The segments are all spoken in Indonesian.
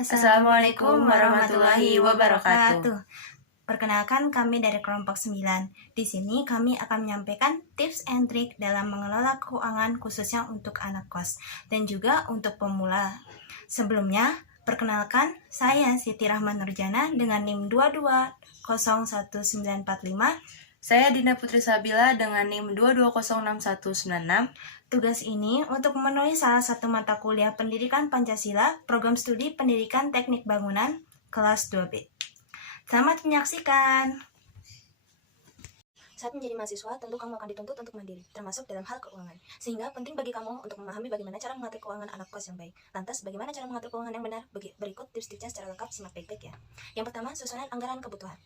Assalamualaikum warahmatullahi wabarakatuh. Perkenalkan, kami dari kelompok 9. Di sini kami akan menyampaikan tips and trik dalam mengelola keuangan khususnya untuk anak kos dan juga untuk pemula. Sebelumnya, perkenalkan, saya Siti Rahman Nurjana dengan NIM 22011945. Saya Dina Putri Sabila dengan NIM 22061196. Tugas ini untuk memenuhi salah satu mata kuliah Pendidikan Pancasila, Program Studi Pendidikan Teknik Bangunan, kelas 2B. Selamat menyaksikan. Saat menjadi mahasiswa, tentu kamu akan dituntut untuk mandiri, termasuk dalam hal keuangan. Sehingga penting bagi kamu untuk memahami bagaimana cara mengatur keuangan anak kos yang baik. Lantas, bagaimana cara mengatur keuangan yang benar? Berikut tips-tipsnya secara lengkap, simak baik-baik ya. Yang pertama, susunan anggaran kebutuhan.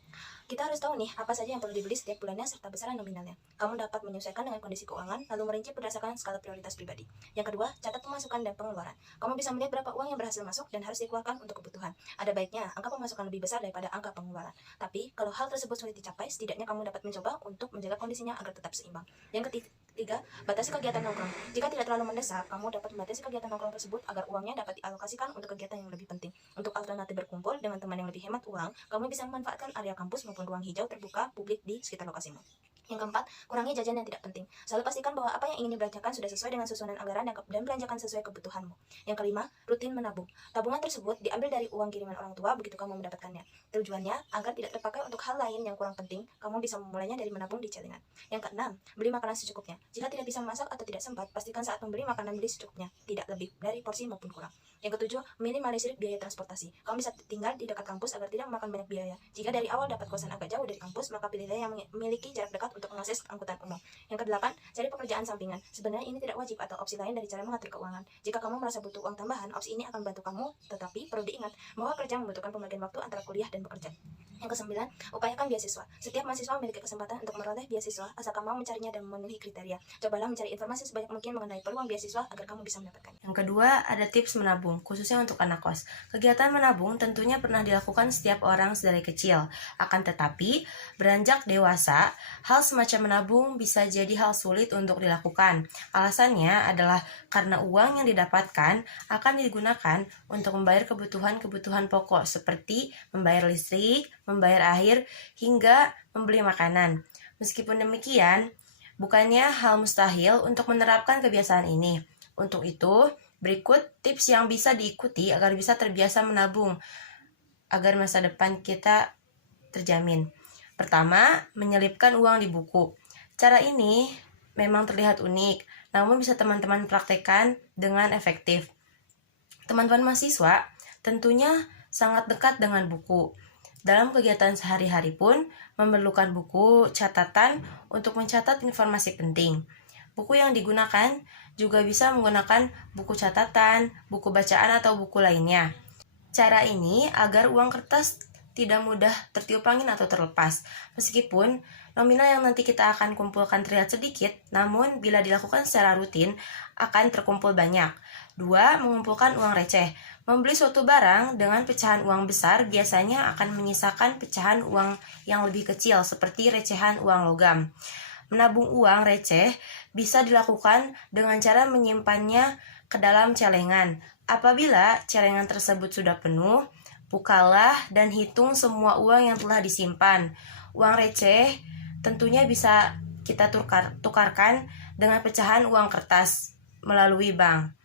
Kita harus tahu nih, apa saja yang perlu dibeli setiap bulannya serta besaran nominalnya. Kamu dapat menyesuaikan dengan kondisi keuangan, lalu merinci berdasarkan skala prioritas pribadi. Yang kedua, catat pemasukan dan pengeluaran. Kamu bisa melihat berapa uang yang berhasil masuk dan harus dikeluarkan untuk kebutuhan. Ada baiknya, angka pemasukan lebih besar daripada angka pengeluaran. Tapi, kalau hal tersebut sulit dicapai, setidaknya kamu dapat mencoba untuk menjaga kondisinya agar tetap seimbang. Yang ketiga, batasi kegiatan nongkrong. Jika tidak terlalu mendesak, kamu dapat membatasi kegiatan nongkrong tersebut agar uangnya dapat dialokasikan untuk kegiatan yang lebih penting. Untuk alternatif berkumpul dengan teman yang lebih hemat uang, kamu bisa memanfaatkan area kampus maupun ruang hijau terbuka publik di sekitar lokasimu. Yang keempat, kurangi jajan yang tidak penting. Selalu pastikan bahwa apa yang ingin dibelanjakan sudah sesuai dengan susunan anggaran dan belanjakan sesuai kebutuhanmu. Yang kelima, rutin menabung. Tabungan tersebut diambil dari uang kiriman orang tua begitu kamu mendapatkannya. Tujuannya agar tidak terpakai untuk hal lain yang kurang penting, kamu bisa memulainya dari menabung di celengan. Yang keenam, beli makanan secukupnya. Jika tidak bisa memasak atau tidak sempat, pastikan saat membeli makanan beli secukupnya, tidak lebih dari porsi maupun kurang. Yang ketujuh, minimalisir biaya transportasi. Kamu bisa tinggal di dekat kampus agar tidak memakan banyak biaya. Jika dari awal dapat kosan agak jauh dari kampus, maka pilihlah yang memiliki jarak dekat untuk mengakses angkutan umum. Yang kedelapan, cari pekerjaan sampingan. Sebenarnya ini tidak wajib atau opsi lain dari cara mengatur keuangan. Jika kamu merasa butuh uang tambahan, opsi ini akan membantu kamu, tetapi perlu diingat bahwa kerja membutuhkan pembagian waktu antara kuliah dan bekerja. Yang kesembilan, upayakan beasiswa. Setiap mahasiswa memiliki kesempatan untuk memperoleh beasiswa asalkan mau mencarinya dan memenuhi kriteria. Cobalah mencari informasi sebanyak mungkin mengenai peluang beasiswa agar kamu bisa mendapatkannya. Yang kedua, ada tips menabung, khususnya untuk anak kos. Kegiatan menabung tentunya pernah dilakukan setiap orang sedari kecil. Akan tetapi, beranjak dewasa, hal semacam menabung bisa jadi hal sulit untuk dilakukan. Alasannya adalah karena uang yang didapatkan akan digunakan untuk membayar kebutuhan-kebutuhan pokok seperti membayar listrik, membayar air, hingga membeli makanan. Meskipun demikian, bukannya hal mustahil untuk menerapkan kebiasaan ini. Untuk itu, berikut tips yang bisa diikuti agar bisa terbiasa menabung, agar masa depan kita terjamin. Pertama, menyelipkan uang di buku. Cara ini memang terlihat unik, namun bisa teman-teman praktekkan dengan efektif. Teman-teman mahasiswa tentunya sangat dekat dengan buku. Dalam kegiatan sehari-hari pun memerlukan buku catatan untuk mencatat informasi penting. Buku yang digunakan juga bisa menggunakan buku catatan, buku bacaan, atau buku lainnya. Cara ini agar uang kertas tidak mudah tertiup angin atau terlepas. Meskipun nominal yang nanti kita akan kumpulkan terlihat sedikit, namun bila dilakukan secara rutin akan terkumpul banyak. 2. Mengumpulkan uang receh. Membeli suatu barang dengan pecahan uang besar biasanya akan menyisakan pecahan uang yang lebih kecil seperti recehan uang logam. Menabung uang receh bisa dilakukan dengan cara menyimpannya ke dalam celengan. Apabila celengan tersebut sudah penuh, bukalah dan hitung semua uang yang telah disimpan. Uang receh tentunya bisa kita tukarkan dengan pecahan uang kertas melalui bank.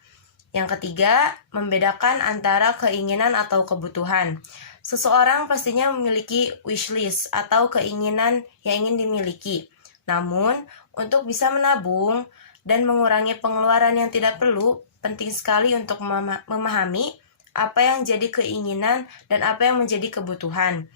Yang ketiga, membedakan antara keinginan atau kebutuhan. Seseorang pastinya memiliki wishlist atau keinginan yang ingin dimiliki. Namun, untuk bisa menabung dan mengurangi pengeluaran yang tidak perlu, penting sekali untuk memahami apa yang jadi keinginan dan apa yang menjadi kebutuhan.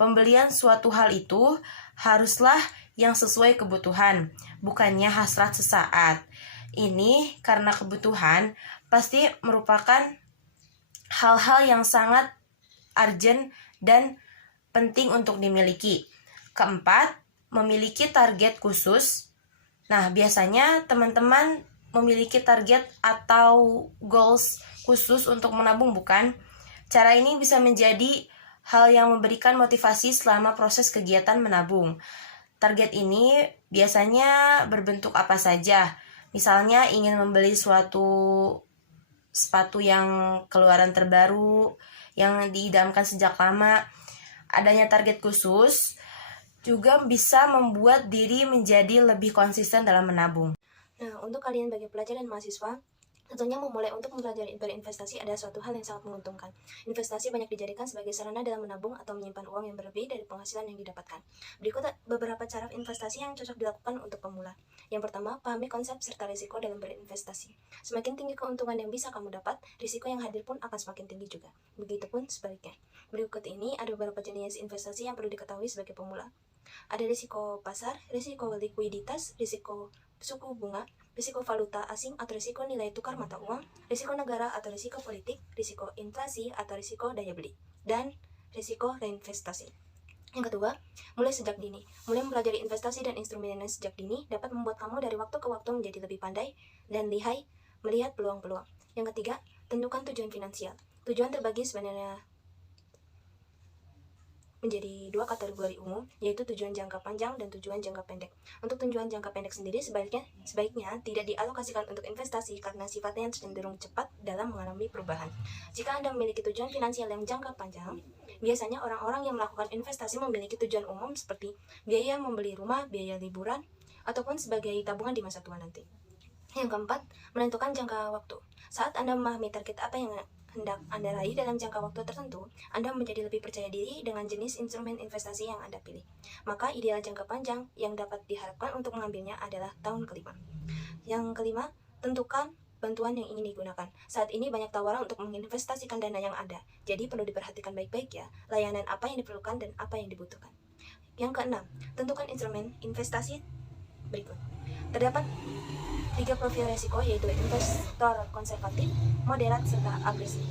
Pembelian suatu hal itu haruslah yang sesuai kebutuhan, bukannya hasrat sesaat. Ini karena kebutuhan pasti merupakan hal-hal yang sangat urgent dan penting untuk dimiliki. Keempat, memiliki target khusus. Nah, biasanya teman-teman memiliki target atau goals khusus untuk menabung, bukan? Cara ini bisa menjadi hal yang memberikan motivasi selama proses kegiatan menabung. Target ini biasanya berbentuk apa saja. Misalnya ingin membeli suatu sepatu yang keluaran terbaru, yang diidamkan sejak lama. Adanya target khusus juga bisa membuat diri menjadi lebih konsisten dalam menabung. Nah, untuk kalian bagi pelajar dan mahasiswa, tentunya memulai untuk mempelajari berinvestasi adalah suatu hal yang sangat menguntungkan. Investasi banyak dijadikan sebagai sarana dalam menabung atau menyimpan uang yang berlebih dari penghasilan yang didapatkan. Berikut beberapa cara investasi yang cocok dilakukan untuk pemula. Yang pertama, pahami konsep serta risiko dalam berinvestasi. Semakin tinggi keuntungan yang bisa kamu dapat, risiko yang hadir pun akan semakin tinggi juga. Begitupun sebaliknya. Berikut ini ada beberapa jenis investasi yang perlu diketahui sebagai pemula. Ada risiko pasar, risiko likuiditas, risiko suku bunga, risiko valuta asing atau risiko nilai tukar mata uang, risiko negara atau risiko politik, risiko inflasi atau risiko daya beli, dan risiko reinvestasi. Yang kedua, mulai sejak dini. Mulai mempelajari investasi dan instrumennya sejak dini dapat membuat kamu dari waktu ke waktu menjadi lebih pandai dan lihai melihat peluang-peluang. Yang ketiga, tentukan tujuan finansial. Tujuan terbagi sebenarnya menjadi dua kategori umum, yaitu tujuan jangka panjang dan tujuan jangka pendek. Untuk tujuan jangka pendek sendiri sebaiknya tidak dialokasikan untuk investasi karena sifatnya cenderung cepat dalam mengalami perubahan. Jika Anda memiliki tujuan finansial yang jangka panjang, biasanya orang-orang yang melakukan investasi memiliki tujuan umum seperti biaya membeli rumah, biaya liburan, ataupun sebagai tabungan di masa tua nanti. Yang keempat, menentukan jangka waktu. Saat Anda memahami target apa yang hendak Anda raih dalam jangka waktu tertentu, Anda menjadi lebih percaya diri dengan jenis instrumen investasi yang Anda pilih. Maka ideal jangka panjang yang dapat diharapkan untuk mengambilnya adalah tahun kelima. Yang kelima, tentukan bantuan yang ingin digunakan. Saat ini banyak tawaran untuk menginvestasikan dana yang ada, jadi perlu diperhatikan baik-baik ya, layanan apa yang diperlukan dan apa yang dibutuhkan. Yang keenam, tentukan instrumen investasi berikut. Terdapat 3 profil resiko, yaitu investor konservatif, moderat, serta agresif.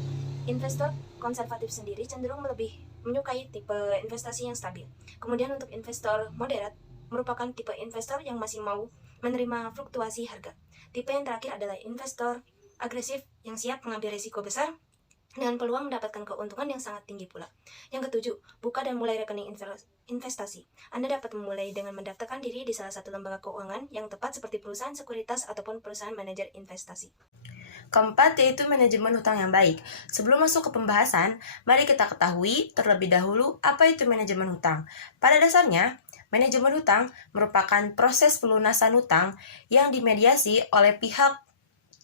Investor konservatif sendiri cenderung lebih menyukai tipe investasi yang stabil. Kemudian untuk investor moderat merupakan tipe investor yang masih mau menerima fluktuasi harga. Tipe yang terakhir adalah investor agresif yang siap mengambil risiko besar dengan peluang mendapatkan keuntungan yang sangat tinggi pula. Yang ketujuh, buka dan mulai rekening investasi. Anda dapat memulai dengan mendaftarkan diri di salah satu lembaga keuangan yang tepat seperti perusahaan sekuritas ataupun perusahaan manajer investasi. Keempat, yaitu manajemen hutang yang baik. Sebelum masuk ke pembahasan, mari kita ketahui terlebih dahulu apa itu manajemen hutang. Pada dasarnya, manajemen hutang merupakan proses pelunasan hutang yang dimediasi oleh pihak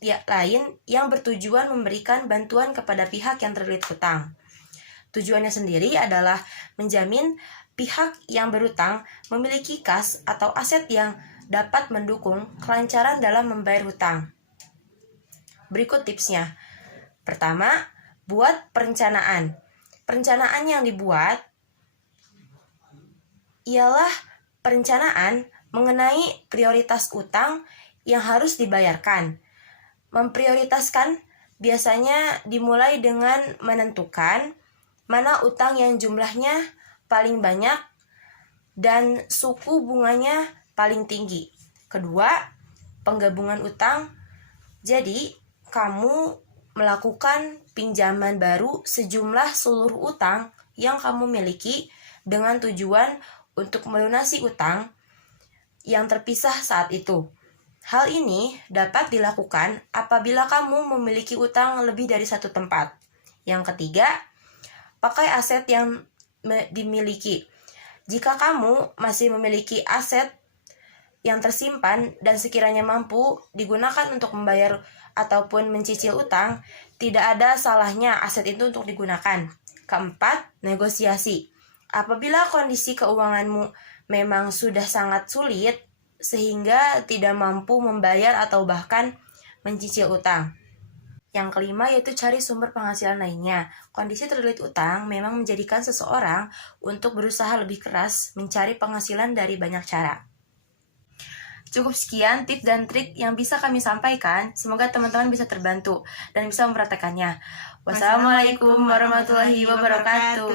lain yang bertujuan memberikan bantuan kepada pihak yang terlilit hutang. Tujuannya sendiri adalah menjamin pihak yang berhutang memiliki kas atau aset yang dapat mendukung kelancaran dalam membayar hutang. Berikut tipsnya. Pertama, buat perencanaan. Perencanaan yang dibuat ialah perencanaan mengenai prioritas utang yang harus dibayarkan. Memprioritaskan biasanya dimulai dengan menentukan mana utang yang jumlahnya paling banyak dan suku bunganya paling tinggi. Kedua, penggabungan utang. Jadi, kamu melakukan pinjaman baru sejumlah seluruh utang yang kamu miliki dengan tujuan untuk melunasi utang yang terpisah saat itu. Hal ini dapat dilakukan apabila kamu memiliki utang lebih dari satu tempat. Yang ketiga, pakai aset yang dimiliki. Jika kamu masih memiliki aset yang tersimpan dan sekiranya mampu digunakan untuk membayar ataupun mencicil utang, tidak ada salahnya aset itu untuk digunakan. Keempat, negosiasi. Apabila kondisi keuanganmu memang sudah sangat sulit, sehingga tidak mampu membayar atau bahkan mencicil utang. Yang kelima yaitu cari sumber penghasilan lainnya. Kondisi terlilit utang memang menjadikan seseorang untuk berusaha lebih keras mencari penghasilan dari banyak cara. Cukup sekian tips dan trik yang bisa kami sampaikan. Semoga teman-teman bisa terbantu dan bisa mempraktekannya. Wassalamualaikum warahmatullahi wabarakatuh.